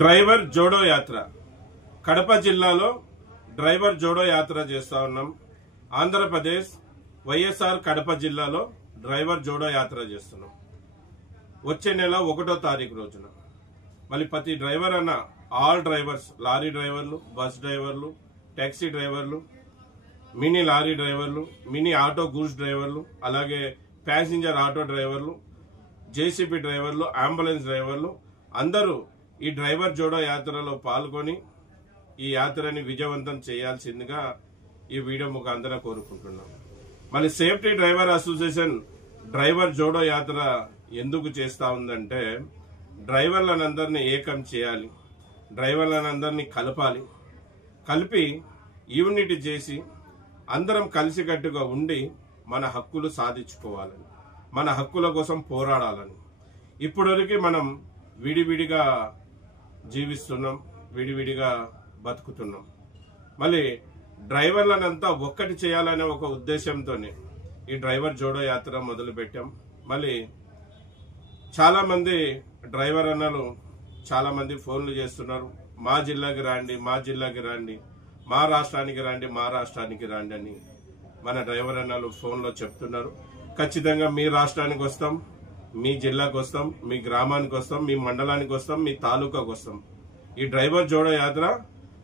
Driver Jodo Yatra Kadapa జిల్లాలో driver Jodo Yatra చేస్తా ఉన్నాం. ఆంధ్రప్రదేశ్ వైఎస్ఆర్ కడప జిల్లాలో డ్రైవర్ జోడో యాత్ర చేస్తున్నాం. వచ్చే నెల 1వ తారీఖు రోజున మళ్ళీ ప్రతి డ్రైవర్ అన్న ఆల్ డ్రైవర్స్, లారీ డ్రైవర్లు, బస్ డ్రైవర్లు, టాక్సీ డ్రైవర్లు, మినీ లారీ డ్రైవర్లు, మినీ ఆటో గూడ్స్ డ్రైవర్లు, అలాగే ప్యాసింజర్ ఆటో డ్రైవర్లు, జేసీబీ డ్రైవర్లు, అంబులెన్స్ డ్రైవర్లు అందరూ ఈ డ్రైవర్ జోడో యాత్రలో పాల్గొని ఈ యాత్రని విజయవంతం చేయాల్సిందిగా ఈ వీడియో ముఖాంతరం కోరుకుంటున్నాం. మళ్ళీ safety driver association driver Jodo Yatra ఎందుకు చేస్తా ఉందంటే డ్రైవర్లందరినీ ఏకం చేయాలి, డ్రైవర్లందరినీ కలిపి యూనిటీ చేసి అందరం కలిసికట్టుగా ఉండి మన హక్కులు సాధించుకోవాలని, మన హక్కుల కోసం పోరాడాలని. ఇప్పటివరకు మనం విడివిడిగా జీవిస్తున్నాం, విడివిడిగా బతుకుతున్నాం. మళ్ళీ డ్రైవర్లనంతా ఒక్కటి చేయాలనే ఒక ఉద్దేశంతోనే ఈ డ్రైవర్ జోడో యాత్ర మొదలు పెట్టాం. మళ్ళీ చాలా మంది డ్రైవర్ అన్నలు చాలా మంది ఫోన్లు చేస్తున్నారు, మా జిల్లాకి రండి, మా జిల్లాకి రండి, మా రాష్ట్రానికి రండి, మా రాష్ట్రానికి రండి అని మన డ్రైవర్ అన్నలు ఫోన్లో చెప్తున్నారు. ఖచ్చితంగా మీ రాష్ట్రానికి వస్తాం, మీ జిల్లాకు వస్తాం, మీ గ్రామానికి వస్తాం, మీ మండలానికి వస్తాం, మీ తాలూకాకు వస్తాం. ఈ డ్రైవర్ జోడో యాత్ర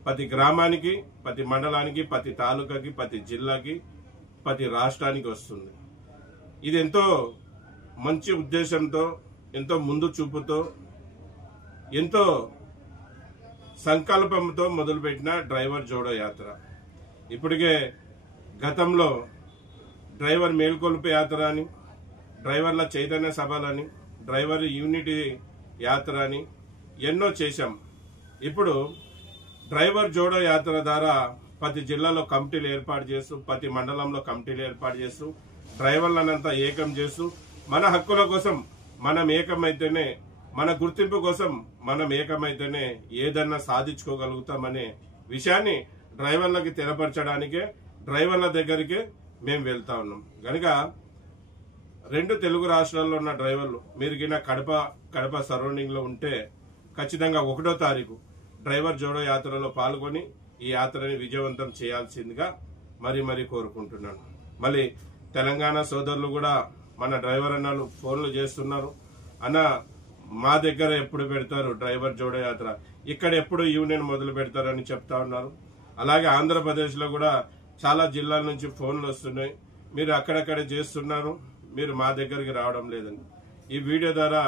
ప్రతి గ్రామానికి, ప్రతి మండలానికి, ప్రతి తాలూకాకి, ప్రతి జిల్లాకి, ప్రతి రాష్ట్రానికి వస్తుంది. ఇది ఎంతో మంచి ఉద్దేశంతో, ఎంతో ముందు చూపుతో, ఎంతో సంకల్పంతో మొదలుపెట్టిన డ్రైవర్ జోడో యాత్ర. ఇప్పటికే గతంలో డ్రైవర్ మేల్కొల్పు యాత్ర అని, డ్రైవర్ల చైతన్య సభలని, డ్రైవర్ యూనిటీ యాత్ర అని ఎన్నో చేశాం. ఇప్పుడు డ్రైవర్ జోడో యాత్ర ద్వారా ప్రతి జిల్లాలో కమిటీలు ఏర్పాటు చేస్తూ, ప్రతి మండలంలో కమిటీలు ఏర్పాటు చేస్తూ, డ్రైవర్లనంతా ఏకం చేస్తూ, మన హక్కుల కోసం మనం ఏకమైతేనే, మన గుర్తింపు కోసం మనం ఏకమైతేనే ఏదన్నా సాధించుకోగలుగుతామనే విషయాన్ని డ్రైవర్లకి తెలపరచడానికే డ్రైవర్ల దగ్గరికే మేము వెళ్తా ఉన్నాం. కనుక 2 తెలుగు రాష్ట్రాల్లో ఉన్న డ్రైవర్లు మీరు గిన కడప సరౌండింగ్ లో ఉంటే ఖచ్చితంగా 1వ తారీఖు డ్రైవర్ జోడో యాత్రలో పాల్గొని ఈ యాత్రని విజయవంతం చేయాల్సిందిగా మరీ కోరుకుంటున్నాను. మళ్ళీ తెలంగాణ సోదరులు కూడా మన డ్రైవర్ అన్నలు ఫోన్లు చేస్తున్నారు, అన్న మా దగ్గర ఎప్పుడు పెడతారు డ్రైవర్ జోడో యాత్ర, ఇక్కడ ఎప్పుడు యూనియన్ మొదలు పెడతారని చెప్తా ఉన్నారు. అలాగే ఆంధ్రప్రదేశ్ లో కూడా చాలా జిల్లాల నుంచి ఫోన్లు వస్తున్నాయి, మీరు అక్కడక్కడ చేస్తున్నారు, మీరు మా దగ్గరికి రావడం లేదని. ఈ వీడియో ద్వారా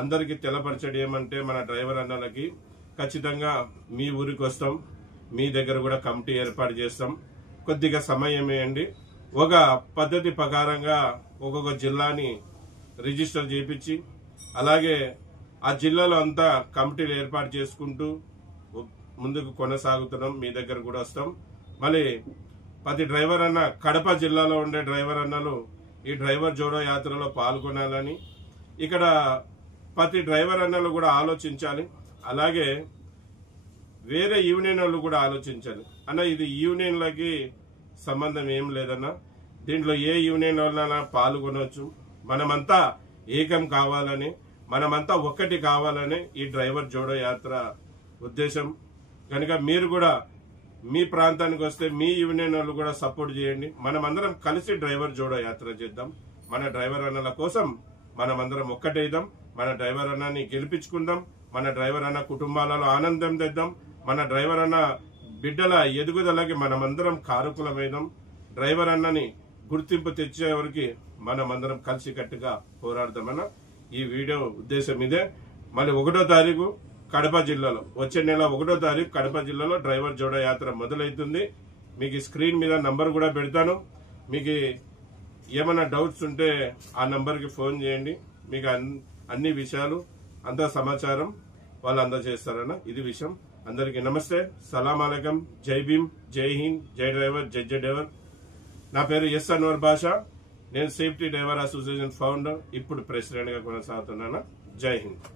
అందరికీ తెలపరచడం ఏమంటే మన డ్రైవర్ అన్నలకి ఖచ్చితంగా మీ ఊరికి వస్తాం, మీ దగ్గర కూడా కమిటీ ఏర్పాటు చేస్తాం, కొద్దిగా సమయం ఇవ్వండి. ఒక పద్ధతి ప్రకారంగా ఒక్కొక్క జిల్లాని రిజిస్టర్ చేయించి అలాగే ఆ జిల్లాలో అంతా కమిటీలు ఏర్పాటు చేసుకుంటూ ముందుకు కొనసాగుతున్నాం, మీ దగ్గర కూడా వస్తాం. మళ్ళీ ప్రతి డ్రైవర్ అన్న, కడప జిల్లాలో ఉండే డ్రైవర్ అన్నలు ఈ డ్రైవర్ జోడో యాత్రలో పాల్గొనాలని ఇక్కడ ప్రతి డ్రైవర్ అన్నలు కూడా ఆలోచించాలి. అలాగే వేరే యూనియన్ వాళ్ళు కూడా ఆలోచించాలి. అన్న ఇది యూనియన్లకి సంబంధం ఏం లేదన్న, దీంట్లో ఏ యూనియన్ వాళ్ళైనా పాల్గొనవచ్చు, మనమంతా ఏకం కావాలని, మనమంతా ఒక్కటి కావాలని ఈ డ్రైవర్ జోడో యాత్ర ఉద్దేశం. కనుక మీరు కూడా మీ ప్రాంతానికి వస్తే మీ యూనియన్ వాళ్ళు కూడా సపోర్ట్ చేయండి. మనమందరం కలిసి డ్రైవర్ జోడో యాత్ర చేద్దాం. మన డ్రైవర్ అన్నల కోసం మనమందరం ఒక్కటేద్దాం, మన డ్రైవర్ అన్నని గెలిపించుకుందాం, మన డ్రైవర్ అన్న కుటుంబాలలో ఆనందం తెద్దాం, మన డ్రైవర్ అన్న బిడ్డల ఎదుగుదలకి మనమందరం కారకులమైదాం. డ్రైవర్ అన్నని గుర్తింపు తెచ్చేవరకు మనమందరం కలిసికట్టుగా పోరాడదామన్న ఈ వీడియో ఉద్దేశం ఇదే. మళ్ళీ 1వ తారీఖు కడప జిల్లాలో, వచ్చే నెల 1వ తారీఖు కడప జిల్లాలో డ్రైవర్ జోడో యాత్ర మొదలవుతుంది. మీకు స్క్రీన్ మీద నంబర్ కూడా పెడతాను. మీకు ఏమైనా డౌట్స్ ఉంటే ఆ నంబర్కి ఫోన్ చేయండి, మీకు అన్ని విషయాలు అంతా సమాచారం వాళ్ళు అందజేస్తారన్న. ఇది విషయం. అందరికీ నమస్తే, సలాం అలైకం, జై భీమ్, జై హింద్, జై డ్రైవర్, జై డ్రైవర్. నా పేరు ఎస్ అన్వర్ బాషా, నేను సేఫ్టీ డ్రైవర్ అసోసియేషన్ ఫౌండర్, ఇప్పుడు ప్రెసిడెంట్ గా కొనసాగుతున్నాను. జై హింద్.